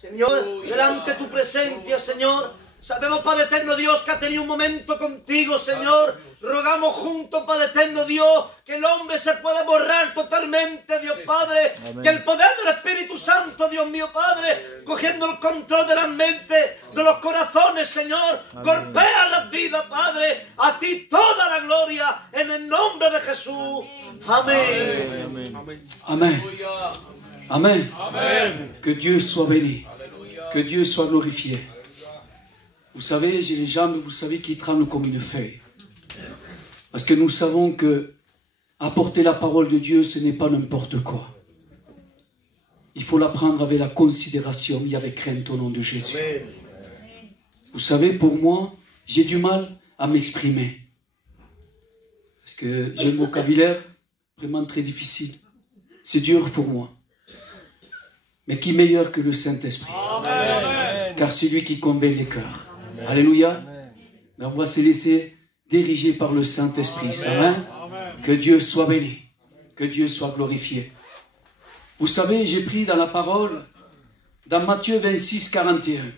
Señor, delante de tu presencia, Señor, sabemos, Padre eterno Dios, que ha tenido un momento contigo, Señor. Rogamos juntos, Padre eterno Dios, que el hombre se pueda borrar totalmente, Dios Padre. Amén. Que el poder del Espíritu Santo, Dios mío, Padre, cogiendo el control de las mentes, de los corazones, Señor. Amén. Golpea las vidas, Padre. A ti toda la gloria, en el nombre de Jesús. Amén. Amén. Amén. Amen. Amen. Que Dieu soit béni. Alléluia. Que Dieu soit glorifié. Vous savez, j'ai les jambes, vous savez, qui tremblent comme une feuille. Parce que nous savons que apporter la parole de Dieu, ce n'est pas n'importe quoi. Il faut la prendre avec la considération et avec crainte au nom de Jésus. Amen. Vous savez, pour moi, j'ai du mal à m'exprimer. Parce que j'ai un vocabulaire vraiment très difficile. C'est dur pour moi. Mais qui meilleur que le Saint-Esprit? Car c'est lui qui convainc les cœurs. Amen. Alléluia. Mais on va se laisser diriger par le Saint-Esprit. Amen. Que Dieu soit béni. Que Dieu soit glorifié. Vous savez, j'ai pris dans la parole, dans Matthieu 26, 41.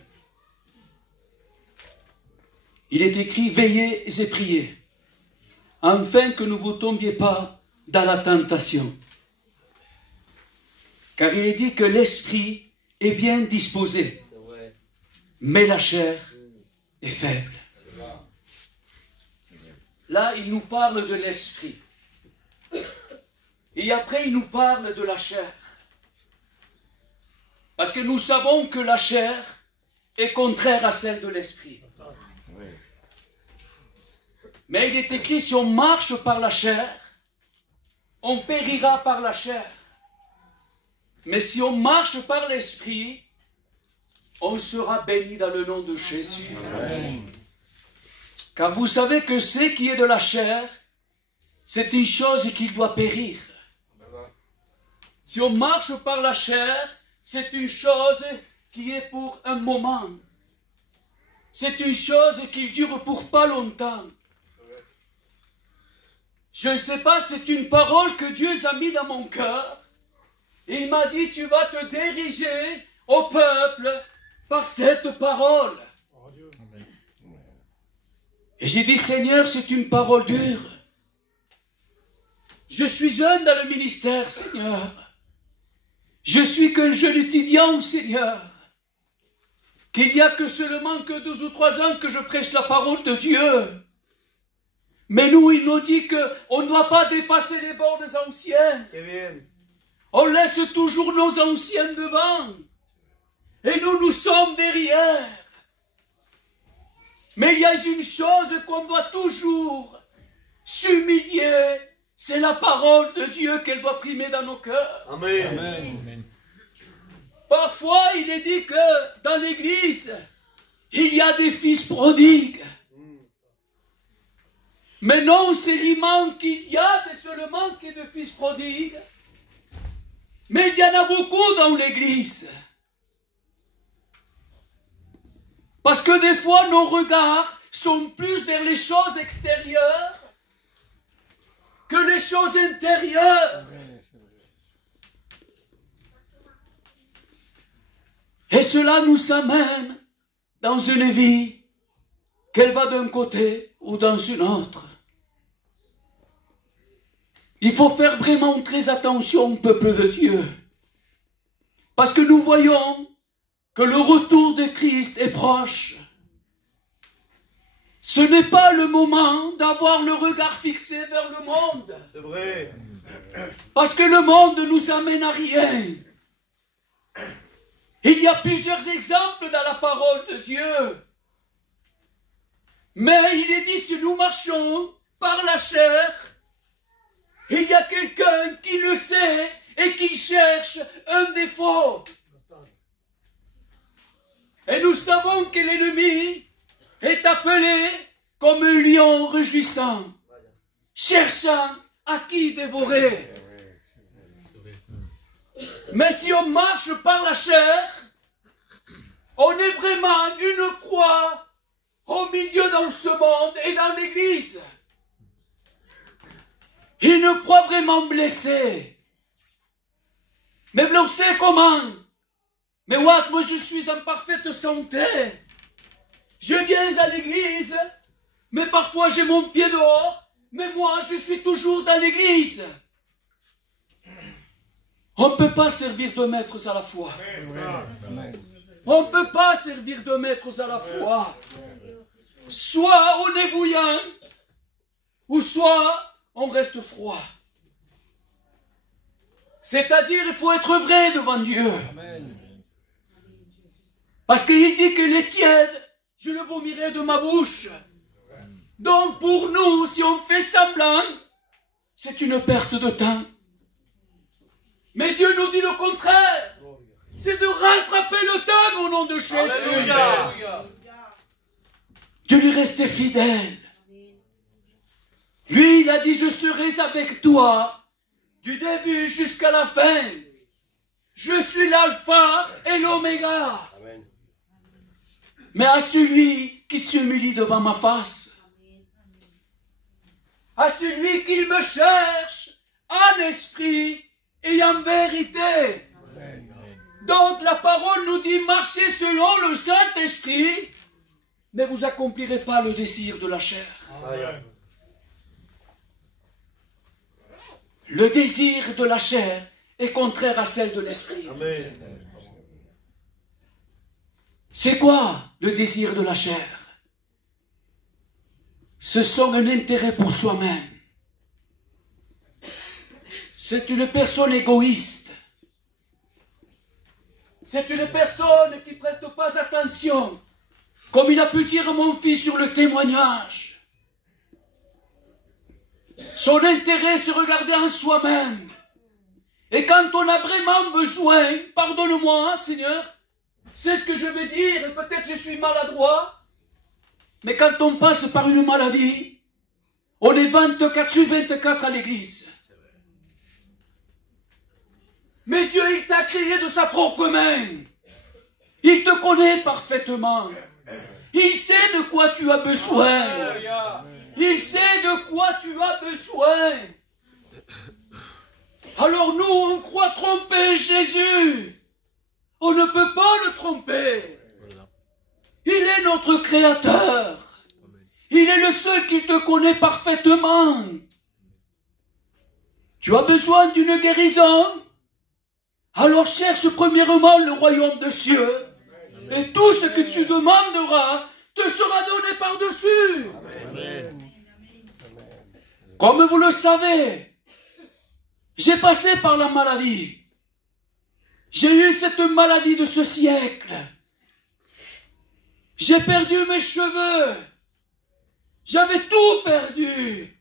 Il est écrit, veillez et priez, afin que ne vous tombiez pas dans la tentation. Car il est dit que l'esprit est bien disposé, mais la chair est faible. Là, il nous parle de l'esprit. Et après, il nous parle de la chair. Parce que nous savons que la chair est contraire à celle de l'esprit. Mais il est écrit, si on marche par la chair, on périra par la chair. Mais si on marche par l'Esprit, on sera béni dans le nom de Jésus. Amen. Car vous savez que ce qui est de la chair, c'est une chose qui doit périr. Si on marche par la chair, c'est une chose qui est pour un moment. C'est une chose qui dure pour pas longtemps. Je ne sais pas, c'est une parole que Dieu a mis dans mon cœur. Et il m'a dit, tu vas te diriger au peuple par cette parole. Et j'ai dit, Seigneur, c'est une parole dure. Je suis jeune dans le ministère, Seigneur. Je suis qu'un jeune étudiant, Seigneur. Qu'il n'y a que seulement que 12 ou 3 ans que je prêche la parole de Dieu. Mais nous, il nous dit qu'on ne doit pas dépasser les bords des anciens. On laisse toujours nos anciens devant. Et nous, nous sommes derrière. Mais il y a une chose qu'on doit toujours s'humilier. C'est la parole de Dieu qu'elle doit primer dans nos cœurs. Amen. Amen. Parfois, il est dit que dans l'église, il y a des fils prodigues. Mais non, c'est l'imam qu'il y a seulement qui est de fils prodigues. Mais il y en a beaucoup dans l'église. Parce que des fois, nos regards sont plus vers les choses extérieures que les choses intérieures. Et cela nous amène dans une vie, qu'elle va d'un côté ou dans une autre. Il faut faire vraiment très attention, peuple de Dieu. Parce que nous voyons que le retour de Christ est proche. Ce n'est pas le moment d'avoir le regard fixé vers le monde. C'est vrai. Parce que le monde ne nous amène à rien. Il y a plusieurs exemples dans la parole de Dieu. Mais il est dit, si nous marchons par la chair, il y a quelqu'un qui le sait et qui cherche un défaut. Et nous savons que l'ennemi est appelé comme un lion rugissant, cherchant à qui dévorer. Mais si on marche par la chair, on est vraiment une proie au milieu dans ce monde et dans l'église. Une proie vraiment blessée. Mais blessé comment? Mais what? Moi je suis en parfaite santé. Je viens à l'église, mais parfois j'ai mon pied dehors, mais moi je suis toujours dans l'église. On ne peut pas servir deux maîtres à la fois. On ne peut pas servir deux maîtres à la fois. Soit on est bouillant, ou soit on reste froid. C'est-à-dire, il faut être vrai devant Dieu. Parce qu'il dit qu'il est tiède, je le vomirai de ma bouche. Donc pour nous, si on fait semblant, c'est une perte de temps. Mais Dieu nous dit le contraire. C'est de rattraper le temps au nom de Jésus. Alléluia. Dieu lui restait fidèle. Lui, il a dit, je serai avec toi du début jusqu'à la fin. Je suis l'alpha et l'oméga. Mais à celui qui s'humilie devant ma face, à celui qui me cherche en esprit et en vérité. Donc la parole nous dit, marchez selon le Saint-Esprit, mais vous n'accomplirez pas le désir de la chair. Le désir de la chair est contraire à celle de l'esprit. C'est quoi le désir de la chair? Ce sont un intérêt pour soi-même. C'est une personne égoïste. C'est une personne qui ne prête pas attention. Comme il a pu dire mon fils sur le témoignage. Son intérêt, c'est regarder en soi-même. Et quand on a vraiment besoin, pardonne-moi, Seigneur, c'est ce que je vais dire, et peut-être je suis maladroit, mais quand on passe par une maladie, on est 24/24 à l'église. Mais Dieu, il t'a créé de sa propre main. Il te connaît parfaitement. Il sait de quoi tu as besoin. Il sait de quoi tu as besoin. Alors nous, on croit tromper Jésus. On ne peut pas le tromper. Il est notre Créateur. Il est le seul qui te connaît parfaitement. Tu as besoin d'une guérison? Alors cherche premièrement le royaume des cieux. Et tout ce que tu demanderas te sera donné par-dessus. Comme vous le savez, j'ai passé par la maladie. J'ai eu cette maladie de ce siècle. J'ai perdu mes cheveux. J'avais tout perdu.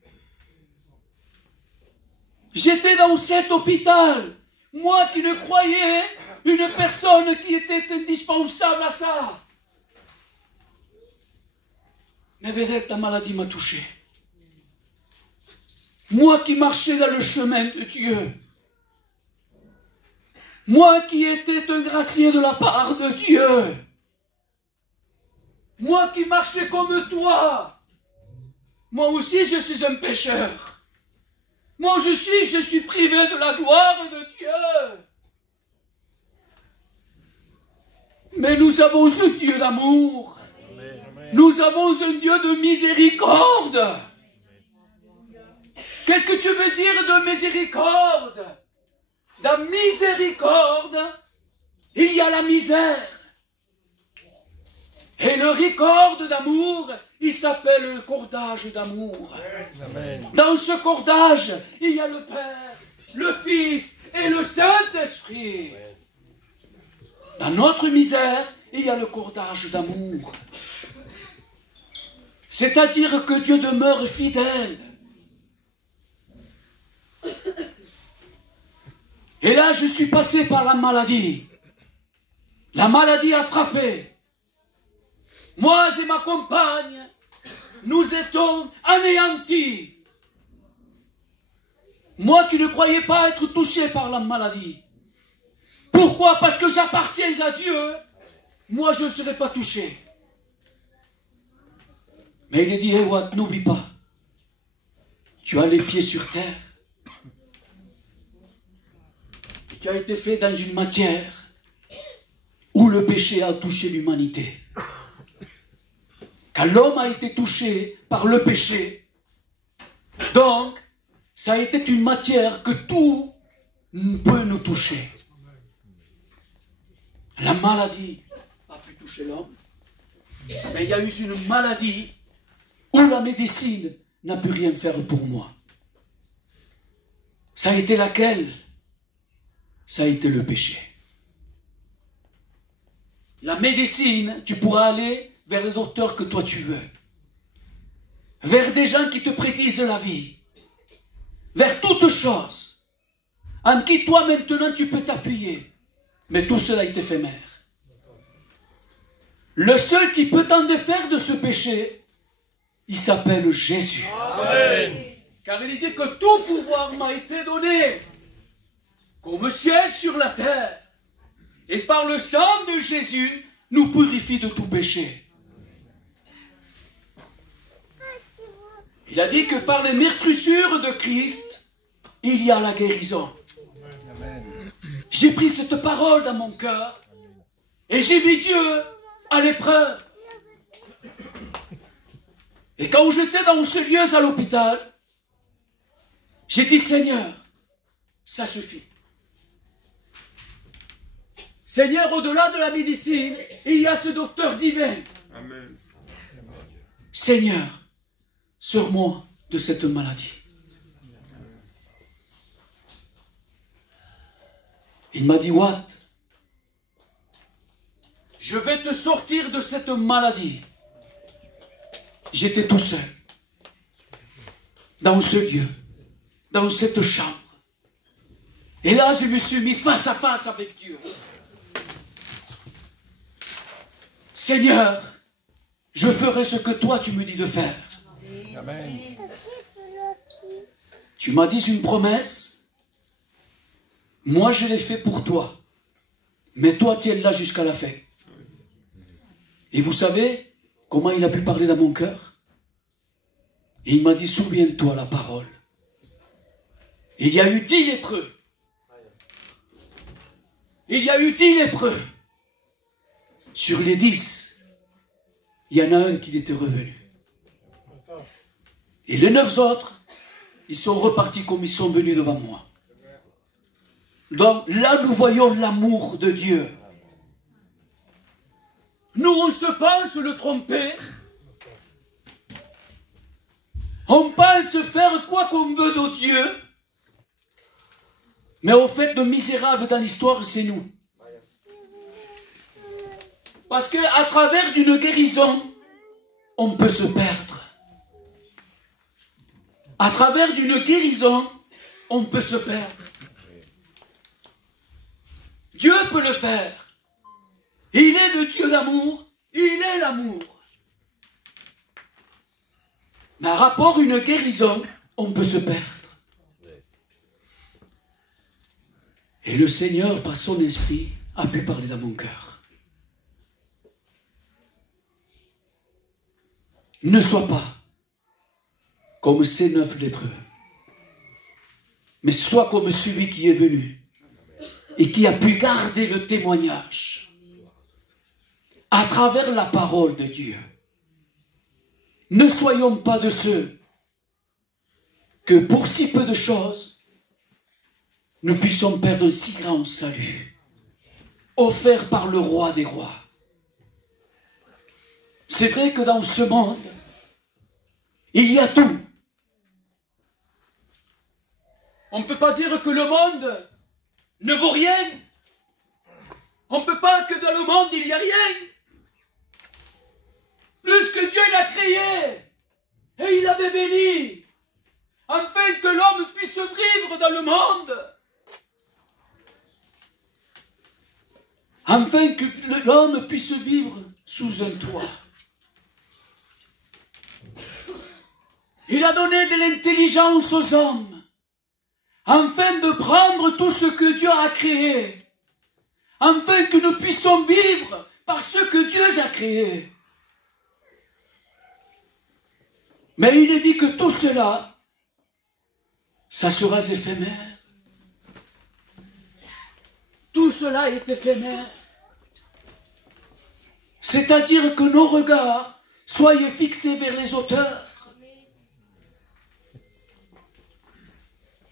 J'étais dans cet hôpital. Moi qui ne croyais une personne qui était indispensable à ça. Mais vedette, la maladie m'a touché. Moi qui marchais dans le chemin de Dieu. Moi qui étais un gracié de la part de Dieu. Moi qui marchais comme toi. Moi aussi je suis un pécheur. Moi je suis privé de la gloire de Dieu. Mais nous avons un Dieu d'amour. Nous avons un Dieu de miséricorde. Qu'est-ce que tu veux dire de miséricorde? Dans miséricorde, il y a la misère. Et le ricorde d'amour, il s'appelle le cordage d'amour. Dans ce cordage, il y a le Père, le Fils et le Saint-Esprit. Dans notre misère, il y a le cordage d'amour. C'est-à-dire que Dieu demeure fidèle. Et là, je suis passé par la maladie. La maladie a frappé. Moi et ma compagne, nous étions anéantis. Moi qui ne croyais pas être touché par la maladie. Pourquoi? Parce que j'appartiens à Dieu. Moi, je ne serai pas touché. Mais il a dit, Watt, n'oublie pas. Tu as les pieds sur terre. tu as été fait dans une matière où le péché a touché l'humanité. Quand l'homme a été touché par le péché, donc, ça a été une matière que tout peut nous toucher. La maladie a pu toucher l'homme, mais il y a eu une maladie où la médecine n'a pu rien faire pour moi. Ça a été laquelle? Ça a été le péché. La médecine, tu pourras aller vers le docteur que toi tu veux, vers des gens qui te prédisent la vie, vers toutes choses, en qui toi maintenant tu peux t'appuyer. Mais tout cela est éphémère. Le seul qui peut t'en défaire de ce péché, il s'appelle Jésus. Amen. Car il dit que tout pouvoir m'a été donné, comme le ciel sur la terre. Et par le sang de Jésus, nous purifie de tout péché. Il a dit que par les meurtrissures de Christ, il y a la guérison. J'ai pris cette parole dans mon cœur et j'ai mis Dieu à l'épreuve. Et quand j'étais dans ce lieu à l'hôpital, j'ai dit, Seigneur, ça suffit. Seigneur, au-delà de la médecine, il y a ce docteur divin. Amen. Seigneur, sors-moi de cette maladie. Il m'a dit, Watt, je vais te sortir de cette maladie. J'étais tout seul, dans ce lieu, dans cette chambre. Et là, je me suis mis face à face avec Dieu. Seigneur, je ferai ce que toi tu me dis de faire. Amen. Tu m'as dit une promesse. Moi, je l'ai fait pour toi. Mais toi, tu es là jusqu'à la fin. Et vous savez comment il a pu parler dans mon cœur? Et il m'a dit, souviens-toi la parole. Et il y a eu 10 lépreux. Il y a eu 10 lépreux. Sur les 10, il y en a un qui était revenu. Et les 9 autres, ils sont repartis comme ils sont venus devant moi. Donc là, nous voyons l'amour de Dieu. Nous, on se pense le tromper. On pense faire quoi qu'on veut de Dieu. Mais au fait, le misérable dans l'histoire, c'est nous. Parce qu'à travers d'une guérison, on peut se perdre. À travers d'une guérison, on peut se perdre. Dieu peut le faire. Il est le Dieu d'amour. Il est l'amour. Mais à rapport à une guérison, on peut se perdre. Et le Seigneur, par son esprit, a pu parler dans mon cœur. Ne sois pas comme ces 9 lépreux, mais sois comme celui qui est venu et qui a pu garder le témoignage à travers la parole de Dieu. Ne soyons pas de ceux que pour si peu de choses, nous puissions perdre un si grand salut offert par le roi des rois. C'est vrai que dans ce monde, il y a tout. On ne peut pas dire que le monde ne vaut rien. On ne peut pas que dans le monde il n'y a rien. Plus que Dieu l'a créé et il l'avait béni, afin que l'homme puisse vivre dans le monde. Afin que l'homme puisse vivre sous un toit. Il a donné de l'intelligence aux hommes, afin de prendre tout ce que Dieu a créé, afin que nous puissions vivre par ce que Dieu a créé. Mais il est dit que tout cela, ça sera éphémère. cela est éphémère. C'est-à-dire que nos regards soient fixés vers les auteurs.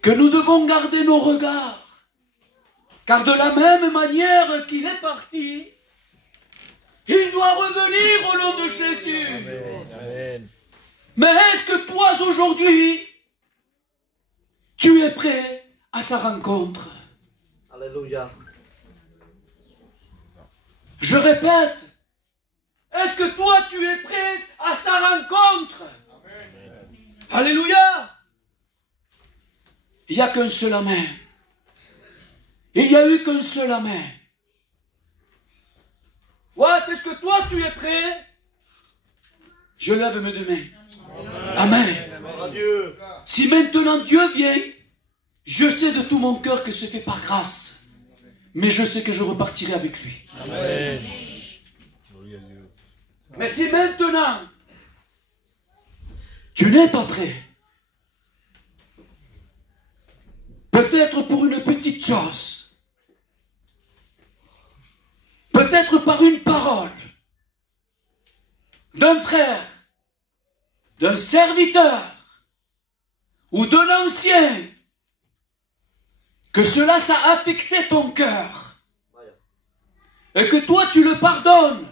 Que nous devons garder nos regards. Car de la même manière qu'il est parti, il doit revenir au nom de Jésus. Amen. Mais est-ce que toi aujourd'hui, tu es prêt à sa rencontre? Alléluia. Je répète, est-ce que toi tu es prêt à sa rencontre? Alléluia. Il n'y a qu'un seul amen. Il n'y a eu qu'un seul amen. Ouais, est-ce que toi tu es prêt? Je lève mes deux mains. Amen. Adieu. Si maintenant Dieu vient, je sais de tout mon cœur que c'est fait par grâce. Mais je sais que je repartirai avec lui. Amen. Mais si maintenant, tu n'es pas prêt, peut-être pour une petite chose, peut-être par une parole d'un frère, d'un serviteur ou d'un ancien, que cela ça a affecté ton cœur et que toi tu le pardonnes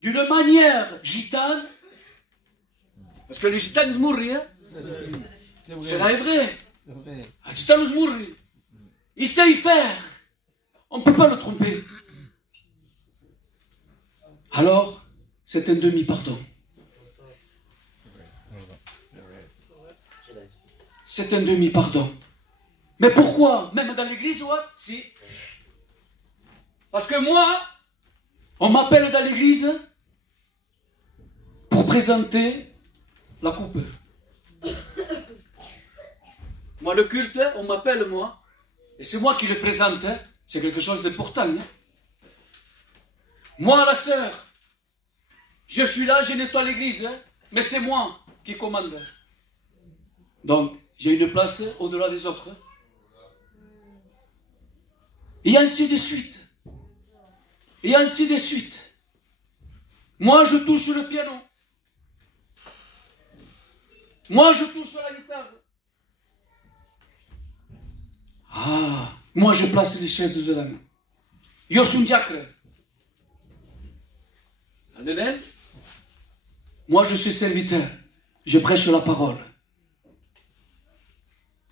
d'une manière gitane, parce que les gitanes se mourent, hein? Cela est vrai. Les gitanes se mourent. Il sait y faire. On ne peut pas le tromper. Alors, c'est un demi-pardon. C'est un demi-pardon. Mais pourquoi? Même dans l'église, ouais? Si. Parce que moi, on m'appelle dans l'église pour présenter la coupe. Moi, le culte, on m'appelle, moi, et c'est moi qui le présente. Hein. C'est quelque chose d'important. Hein. Moi, la sœur, je suis là, je nettoie l'église, hein, mais c'est moi qui commande. Donc, j'ai une place au-delà des autres. Hein. Et ainsi de suite. Et ainsi de suite. Moi, je touche le piano. Moi, je touche la guitare. Ah, moi, je place les chaises dedans. Yo suis un diacre. Amen. Moi, je suis serviteur. Je prêche la parole.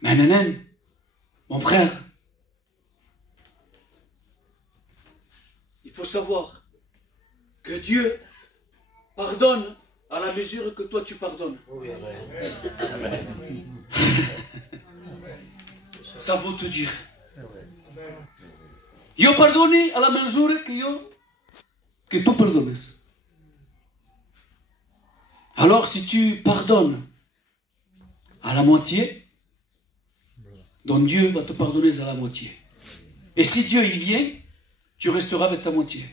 Mais Nanen, mon frère, il faut savoir que Dieu pardonne à la mesure que toi tu pardonnes. Oui, amen. Ça vaut te dire. Io pardoni à la mesure que tu pardonnes. Alors si tu pardonnes à la moitié, donc Dieu va te pardonner à la moitié. Et si Dieu y vient, tu resteras avec ta moitié.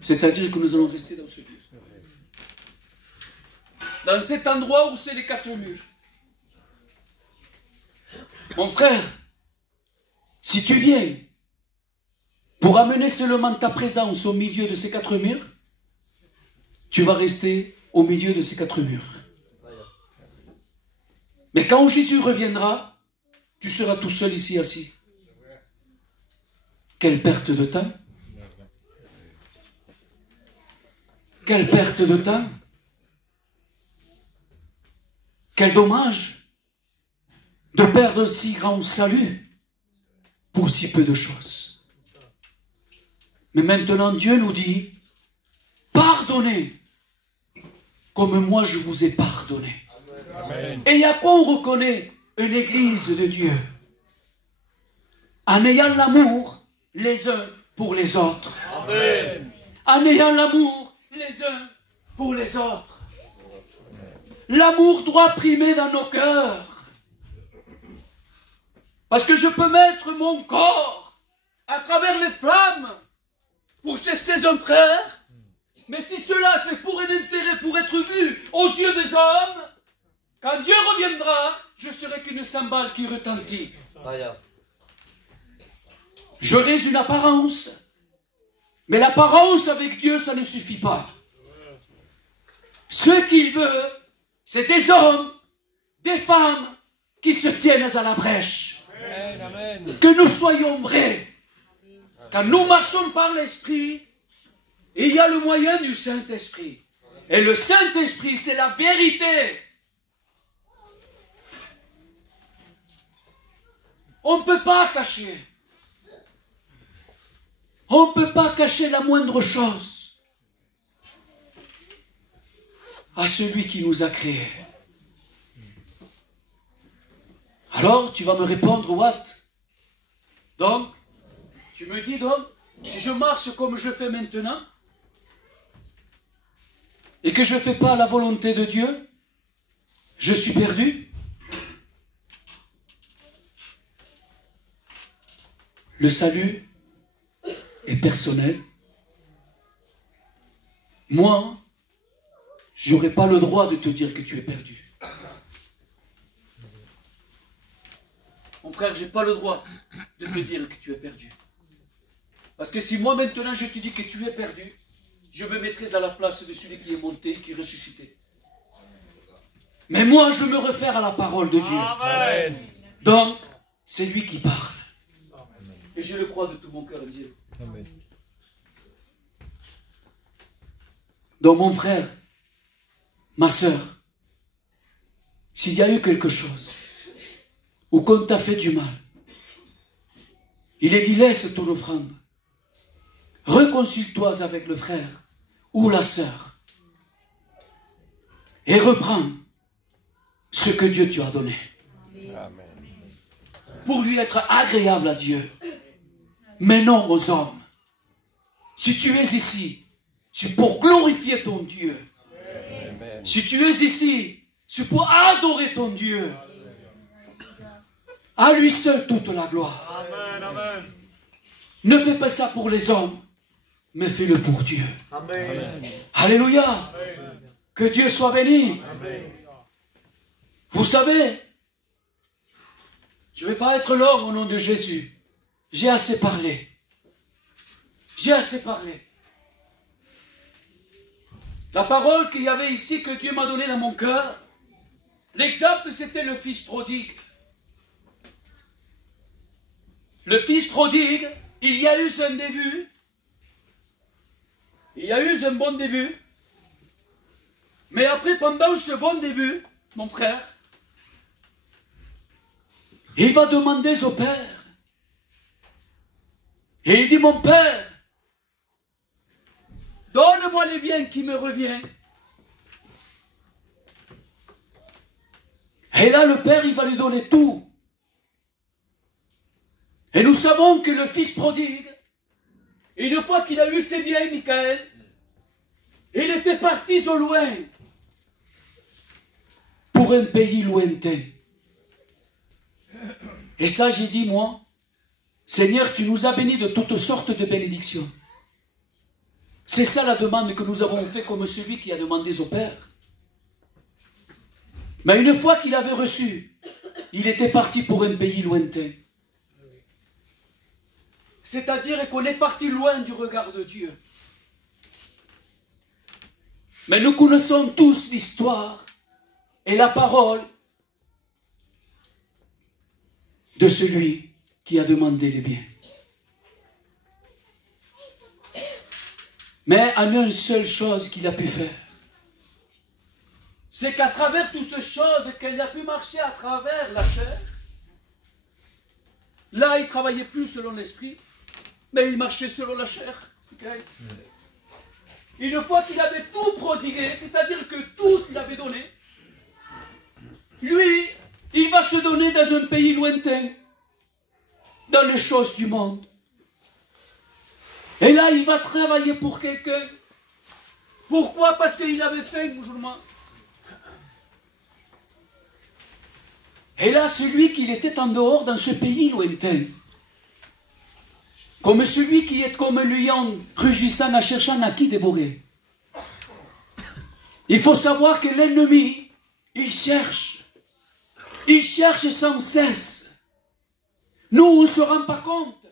C'est-à-dire que nous allons rester dans ce lieu. Dans cet endroit où c'est les quatre murs. Mon frère, si tu viens pour amener seulement ta présence au milieu de ces quatre murs, tu vas rester au milieu de ces quatre murs. Mais quand Jésus reviendra, tu seras tout seul ici assis. Quelle perte de temps! Quelle perte de temps! Quel dommage de perdre si grand salut pour si peu de choses. Mais maintenant Dieu nous dit, pardonnez comme moi je vous ai pardonné. Amen. Et à quoi on reconnaît une église de Dieu? En ayant l'amour les uns pour les autres. Amen. En ayant l'amour les uns pour les autres. L'amour doit primer dans nos cœurs. Parce que je peux mettre mon corps à travers les flammes pour chercher un frère, mais si cela c'est pour un intérêt, pour être vu aux yeux des hommes, quand Dieu reviendra, je serai qu'une cymbale qui retentit. J'aurai une apparence, Mais l'apparence avec Dieu, ça ne suffit pas. Ce qu'il veut, c'est des hommes, des femmes qui se tiennent à la brèche. Amen. Que nous soyons vrais. Quand nous marchons par l'Esprit, il y a le moyen du Saint-Esprit. Et le Saint-Esprit, c'est la vérité. On ne peut pas cacher. On ne peut pas cacher la moindre chose à celui qui nous a créés. Alors, tu vas me répondre, what? Donc, tu me dis donc, si je marche comme je fais maintenant, et que je ne fais pas la volonté de Dieu, je suis perdu? Le salut est personnel. Moi, je n'aurai pas le droit de te dire que tu es perdu. Mon frère, je n'ai pas le droit de te dire que tu es perdu. Parce que si moi maintenant je te dis que tu es perdu, je me mettrai à la place de celui qui est monté, qui est ressuscité. Mais moi, je me réfère à la parole de Dieu. Amen. Donc, c'est lui qui parle. Et je le crois de tout mon cœur, Dieu. Amen. Donc, mon frère, ma soeur, s'il y a eu quelque chose, ou qu'on t'a fait du mal, il est dit, laisse ton offrande. Réconcilie-toi avec le frère ou la sœur et reprends ce que Dieu t'a donné. Amen. Pour lui être agréable à Dieu, mais non aux hommes. Si tu es ici, c'est pour glorifier ton Dieu. Amen. Si tu es ici, c'est pour adorer ton Dieu. À lui seul toute la gloire. Amen, amen. Ne fais pas ça pour les hommes, mais fais-le pour Dieu. Amen. Alléluia. Amen. Que Dieu soit béni. Amen. Vous savez, je ne vais pas être long au nom de Jésus. J'ai assez parlé. J'ai assez parlé. La parole qu'il y avait ici, que Dieu m'a donnée dans mon cœur, l'exemple c'était le fils prodigue. Le fils prodigue, il y a eu un début. Il y a eu un bon début. Mais après, pendant ce bon début, mon frère, il va demander au Père. Et il dit, mon Père, donne-moi les biens qui me reviennent. Et là, le Père, il va lui donner tout. Et nous savons que le fils prodigue, une fois qu'il a eu ses biens, Michael, il était parti au loin, pour un pays lointain. Et ça, j'ai dit, moi, Seigneur, tu nous as bénis de toutes sortes de bénédictions. C'est ça la demande que nous avons fait comme celui qui a demandé au Père. Mais une fois qu'il avait reçu, il était parti pour un pays lointain. C'est-à-dire qu'on est parti loin du regard de Dieu. Mais nous connaissons tous l'histoire et la parole de celui qui a demandé les biens. Mais en une seule chose qu'il a pu faire, c'est qu'à travers toutes ces choses, qu'il a pu marcher à travers la chair. Là, il ne travaillait plus selon l'esprit, mais il marchait selon la chair. Okay? Une fois qu'il avait tout prodigué, c'est-à-dire que tout il avait donné, lui, il va se donner dans un pays lointain, dans les choses du monde. Et là, il va travailler pour quelqu'un. Pourquoi? Parce qu'il avait faim, musulman. Et là, celui qui était en dehors dans ce pays lointain, comme celui qui est comme un lion rugissant en cherchant à qui dévorer. Il faut savoir que l'ennemi, il cherche sans cesse. Nous, on ne se rend pas compte.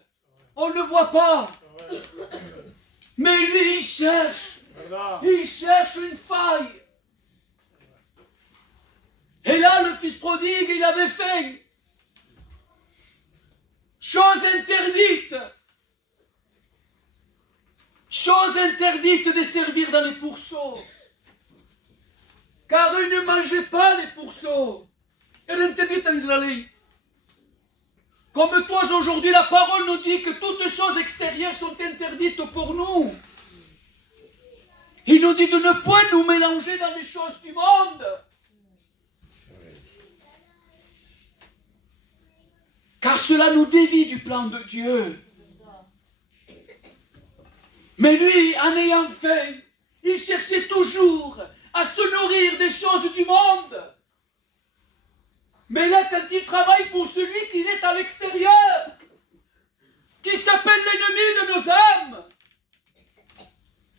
On ne le voit pas. Mais lui, il cherche une faille. Et là, le fils prodigue, il avait faim. Chose interdite. Chose interdite de servir dans les pourceaux. Car il ne mangeait pas les pourceaux. Elle est interdite en Israël. Comme toi aujourd'hui, la parole nous dit que toutes choses extérieures sont interdites pour nous. Il nous dit de ne point nous mélanger dans les choses du monde. Car cela nous dévie du plan de Dieu. Mais lui, en ayant faim, il cherchait toujours à se nourrir des choses du monde. Mais là, quand il travaille pour celui qui est à l'extérieur, qui s'appelle l'ennemi de nos âmes,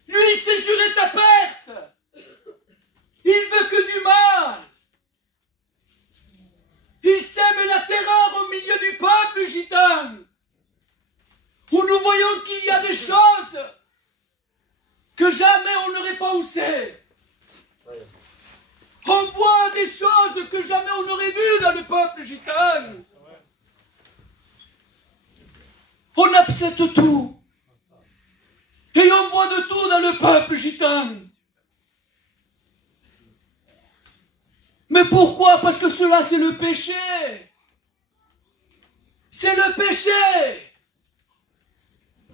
lui, il s'est juré ta perte. Il veut que du mal. Il sème la terreur au milieu du peuple gitan, où nous voyons qu'il y a des choses que jamais on n'aurait pensé. On voit des choses que jamais on n'aurait vues dans le peuple gitan. On accepte tout. Et on voit de tout dans le peuple gitan. Mais pourquoi? Parce que cela, c'est le péché. C'est le péché.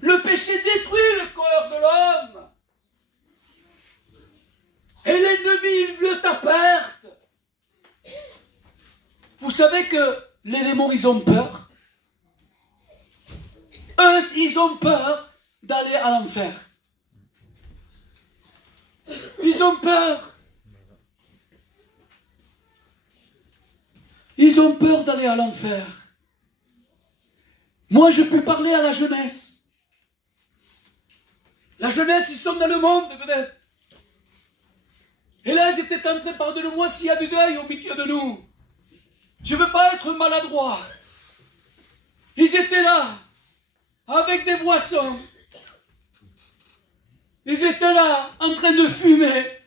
Le péché détruit le corps de l'homme. Et l'ennemi, il veut ta perte. Vous savez que les démons, ils ont peur. Eux, ils ont peur d'aller à l'enfer. Ils ont peur. Ils ont peur d'aller à l'enfer. Moi, je peux parler à la jeunesse. La jeunesse, ils sont dans le monde, peut-être. Et là, ils étaient entrés, pardonne-moi s'il y a du deuil au milieu de nous. Je ne veux pas être maladroit. Ils étaient là, avec des boissons. Ils étaient là, en train de fumer.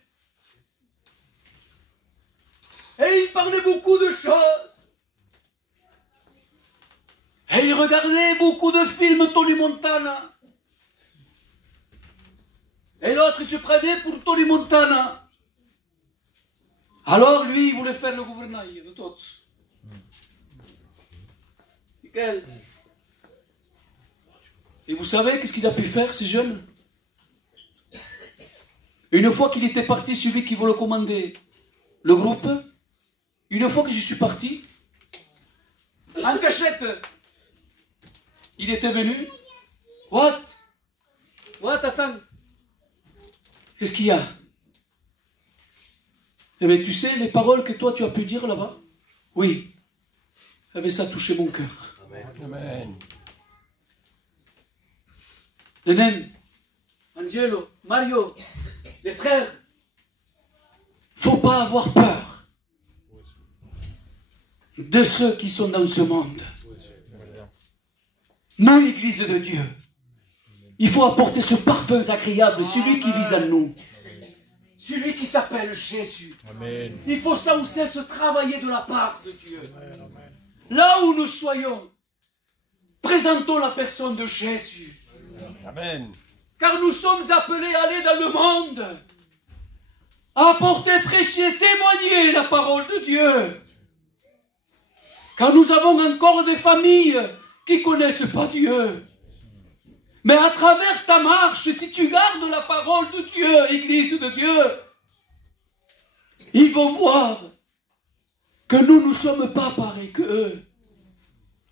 Et ils parlaient beaucoup de choses. Et ils regardaient beaucoup de films Tony Montana. Et l'autre, il se prenait pour Tony Montana. Alors, lui, il voulait faire le gouvernail de tous. Nickel. Et vous savez qu'est-ce qu'il a pu faire, ces jeunes? Une fois qu'il était parti, celui qui voulait commander le groupe, une fois que je suis parti, en cachette, il était venu. What, attends. Qu'est-ce qu'il y a? Eh bien, tu sais, les paroles que toi, tu as pu dire là-bas? Oui. Eh bien, ça a touché mon cœur. Amen. Les nains, Angelo, Mario, les frères, faut pas avoir peur de ceux qui sont dans ce monde. Nous, l'Église de Dieu, il faut apporter ce parfum agréable, celui qui vise en nous. Celui qui s'appelle Jésus. Amen. Il faut sans cesse travailler de la part de Dieu. Là où nous soyons, présentons la personne de Jésus. Amen. Car nous sommes appelés à aller dans le monde, à apporter, prêcher, témoigner la parole de Dieu. Car nous avons encore des familles qui ne connaissent pas Dieu. Mais à travers ta marche, si tu gardes la parole de Dieu, Église de Dieu, ils vont voir que nous ne sommes pas pareils qu'eux,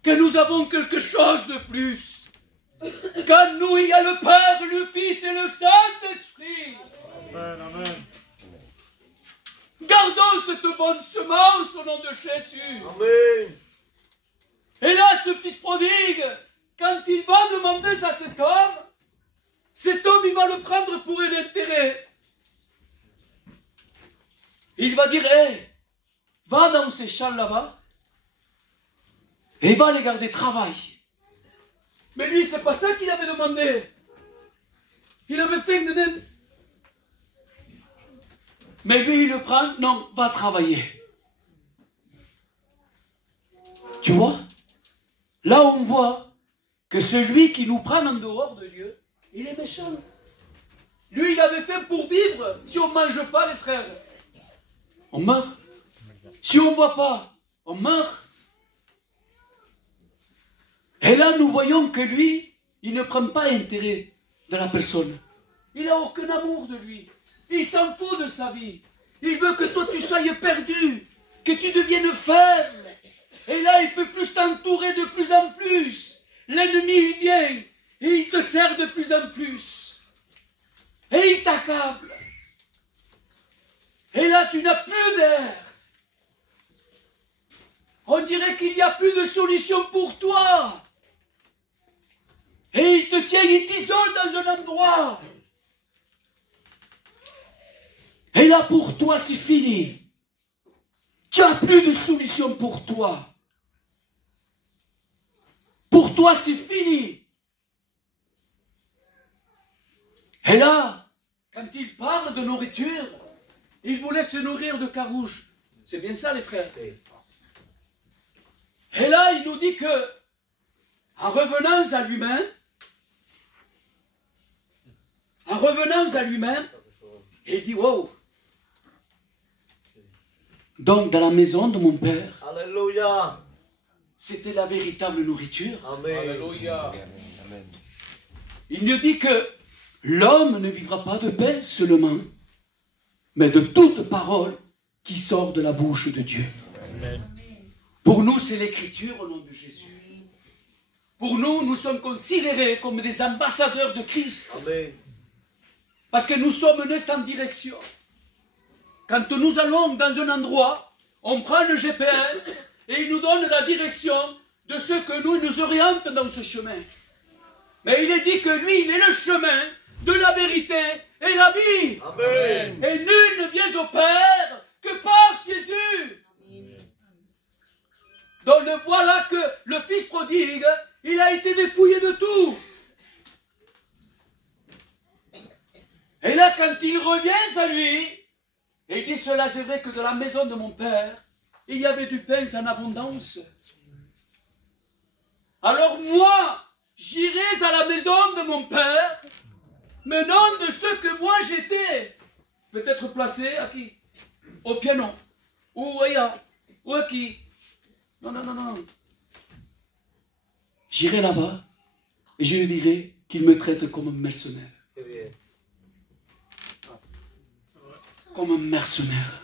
que nous avons quelque chose de plus. Qu'en nous, il y a le Père, le Fils et le Saint-Esprit. Amen. Amen. Gardons cette bonne semence au nom de Jésus. Amen. Et là, ce fils prodigue, quand il va demander ça à cet homme, il va le prendre pour un intérêt. Il va dire, hey, va dans ces champs là-bas et va les garder travail. Mais lui, c'est pas ça qu'il avait demandé. Il avait faim, Nénen. Mais lui, il le prend, non, va travailler. Tu vois? Là, on voit que celui qui nous prend en dehors de Dieu, il est méchant. Lui, il avait faim pour vivre. Si on ne mange pas, les frères, on meurt. Si on ne voit pas, on meurt. Et là, nous voyons que lui, il ne prend pas intérêt de la personne. Il n'a aucun amour de lui. Il s'en fout de sa vie. Il veut que toi, tu sois perdu, que tu deviennes faible. Et là, il peut plus t'entourer de plus en plus. L'ennemi, il vient et il te sert de plus en plus. Et il t'accable. Et là, tu n'as plus d'air. On dirait qu'il n'y a plus de solution pour toi. Et il te tient, il t'isole dans un endroit. Et là, pour toi, c'est fini. Tu n'as plus de solution pour toi. Pour toi, c'est fini. Et là, quand il parle de nourriture, il voulait se nourrir de carouge. C'est bien ça, les frères. Et là, il nous dit que, en revenant à lui-même, il dit, wow. Donc, dans la maison de mon père, Alléluia. c'était la véritable nourriture. Amen. Alléluia. Il nous dit que l'homme ne vivra pas de pain seulement, mais de toute parole qui sort de la bouche de Dieu. Amen. Pour nous, c'est l'écriture au nom de Jésus. Pour nous, nous sommes considérés comme des ambassadeurs de Christ. Amen. Parce que nous sommes nés sans direction. Quand nous allons dans un endroit, on prend le GPS et il nous donne la direction de ce que nous oriente dans ce chemin. Mais il est dit que lui, il est le chemin de la vérité et la vie. Amen. Et nul ne vient au Père que par Jésus. Donc voilà que le fils prodigue, il a été dépouillé de tout. Et là, quand il revient à lui, et il dit, cela c'est vrai que de la maison de mon père, il y avait du pain en abondance. Alors moi, j'irai à la maison de mon père, mais non de ce que moi j'étais. Peut-être placé à qui? Au piano. Ou ailleurs. Ou à qui? Non, non, non, non. J'irai là-bas et je lui dirai qu'il me traite comme un mercenaire. Comme un mercenaire.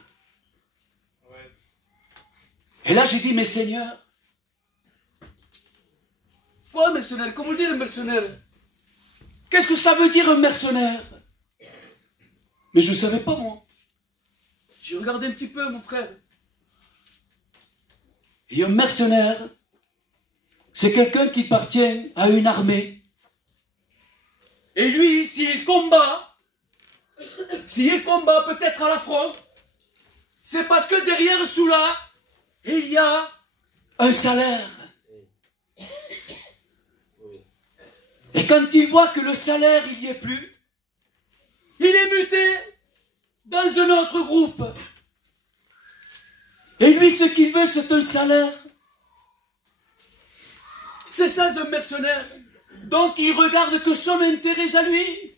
Et là, j'ai dit, mais Seigneur, quoi mercenaire? Comment dire un mercenaire? Qu'est-ce que ça veut dire un mercenaire? Mais je ne savais pas, moi. J'ai regardé un petit peu, mon frère. Et un mercenaire, c'est quelqu'un qui appartient à une armée. Et lui, s'il combat peut-être à la front, c'est parce que derrière cela, il y a un salaire. Et quand il voit que le salaire, il n'y est plus, il est muté dans un autre groupe. Et lui, ce qu'il veut, c'est un salaire. C'est ça, un mercenaire. Donc, il regarde que son intérêt à lui.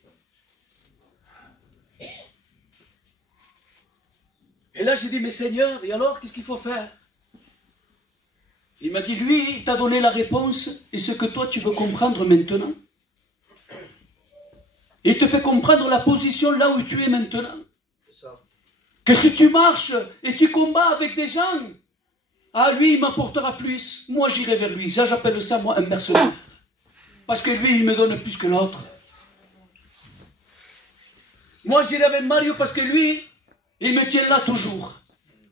Et là, j'ai dit, mais Seigneur, et alors, qu'est-ce qu'il faut faire? Il m'a dit, lui, il t'a donné la réponse, et ce que toi, tu veux comprendre maintenant. Il te fait comprendre la position là où tu es maintenant. Que si tu marches et tu combats avec des gens, ah, lui, il m'apportera plus. Moi, j'irai vers lui. Ça, j'appelle ça, moi, un mercenaire. Parce que lui, il me donne plus que l'autre. Moi, j'irai avec Mario parce que lui, il me tient là toujours.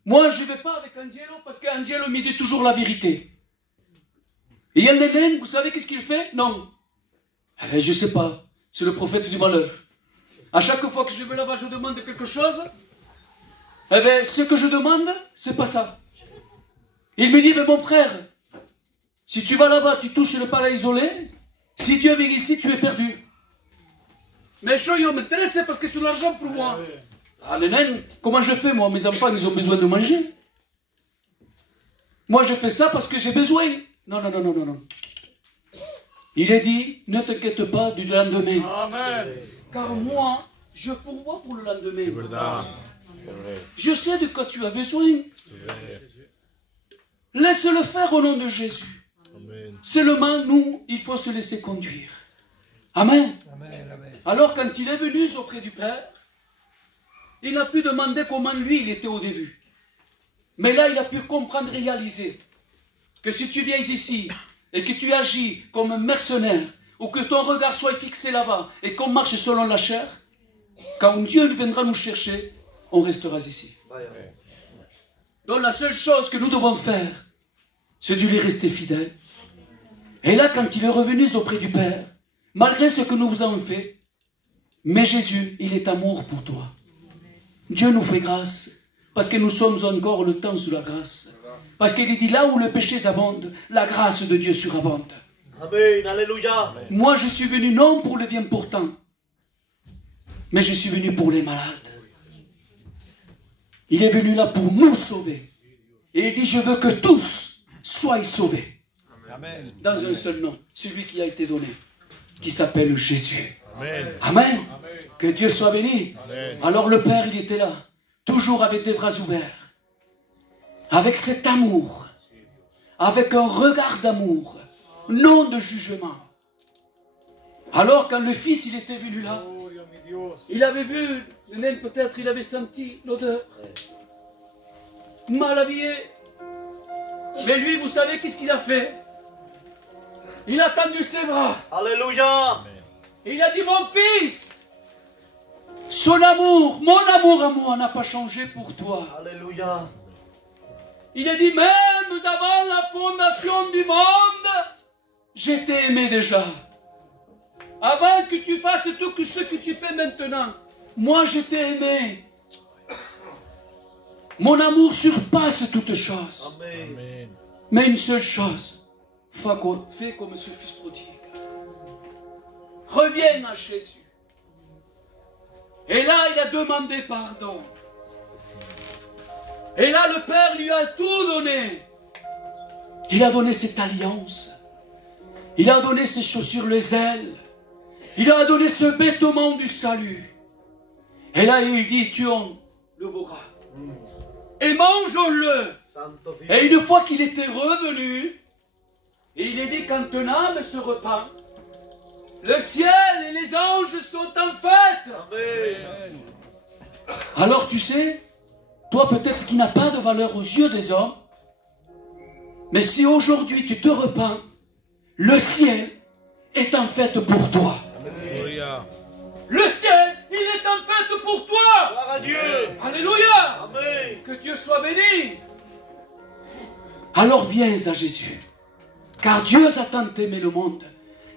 Moi, je ne vais pas avec Angelo parce qu'Angelo me dit toujours la vérité. Et il y a Nénen, vous savez qu'est-ce qu'il fait? Non. Je ne sais pas. C'est le prophète du malheur. À chaque fois que je vais là-bas, je demande quelque chose. Eh bien, ce que je demande, c'est pas ça. Il me dit, mais mon frère, si tu vas là-bas, tu touches le palais isolé, si Dieu vient ici, tu es perdu. Mais je ne m'intéresse parce que c'est de l'argent pour moi. Ah, nénen, comment je fais, moi? Mes enfants, ils ont besoin de manger. Moi, je fais ça parce que j'ai besoin. Non, non, non, non, non, non. Il est dit, ne t'inquiète pas du lendemain. Amen. Car moi, je pourvois pour le lendemain. Je sais de quoi tu as besoin. Laisse-le faire au nom de Jésus. Seulement, nous, il faut se laisser conduire. Amen. Alors, quand il est venu auprès du Père, il n'a plus demandé comment lui, il était au début. Mais là, il a pu comprendre, réaliser que si tu viens ici et que tu agis comme un mercenaire, ou que ton regard soit fixé là-bas et qu'on marche selon la chair, quand Dieu viendra nous chercher, on restera ici. Donc la seule chose que nous devons faire, c'est de lui rester fidèle. Et là, quand il est revenu auprès du Père, malgré ce que nous vous avons fait, mais Jésus, il est amour pour toi. Dieu nous fait grâce, parce que nous sommes encore le temps sous la grâce. Parce qu'il dit, là où le péché abonde, la grâce de Dieu surabonde. Amen, alléluia. Moi, je suis venu non pour les bien portants, mais je suis venu pour les malades. Il est venu là pour nous sauver. Et il dit, je veux que tous soient sauvés. Amen. Dans un seul nom, celui qui a été donné, qui s'appelle Jésus. Amen. Amen. Que Dieu soit béni. Amen. Alors le Père, il était là, toujours avec des bras ouverts, avec cet amour, avec un regard d'amour, non de jugement. Alors quand le Fils, il était venu là, il avait vu, même peut-être il avait senti l'odeur, mal habillé. Mais lui, vous savez qu'est-ce qu'il a fait? Il a tendu ses bras. Alléluia. Et il a dit, mon fils, son amour, mon amour à moi n'a pas changé pour toi. Alléluia. Il a dit, même avant la fondation du monde, je t'ai aimé déjà. Avant que tu fasses tout ce que tu fais maintenant, moi je t'ai aimé. Mon amour surpasse toutes choses. Amen. Mais une seule chose, fais comme ce fils prodigue. Reviens à Jésus. Et là, il a demandé pardon. Et là, le Père lui a tout donné. Il a donné cette alliance. Il a donné ses chaussures, les ailes. Il a donné ce vêtement du salut. Et là, il dit, tuons le bras. Et mangeons-le. Et une fois qu'il était revenu, et il est dit, quand un âme se repent, le ciel et les anges sont en fête. Amen. Alors tu sais, toi peut-être qui n'as pas de valeur aux yeux des hommes, mais si aujourd'hui tu te repens, le ciel est en fête pour toi. Alléluia. Le ciel, il est en fête pour toi. Gloire à Dieu. Alléluia. Amen. Que Dieu soit béni. Alors viens à Jésus, car Dieu a tant aimé le monde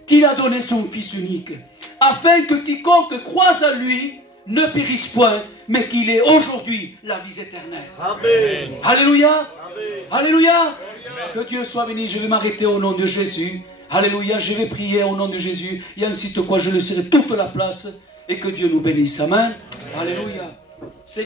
qu'il a donné son Fils unique, afin que quiconque croise à lui ne périsse point, mais qu'il ait aujourd'hui la vie éternelle. Amen. Alléluia. Amen. Alléluia. Que Dieu soit béni. Je vais m'arrêter au nom de Jésus. Alléluia. Je vais prier au nom de Jésus. Et ensuite quoi, je laisserai toute la place. Et que Dieu nous bénisse. Amen. Alléluia.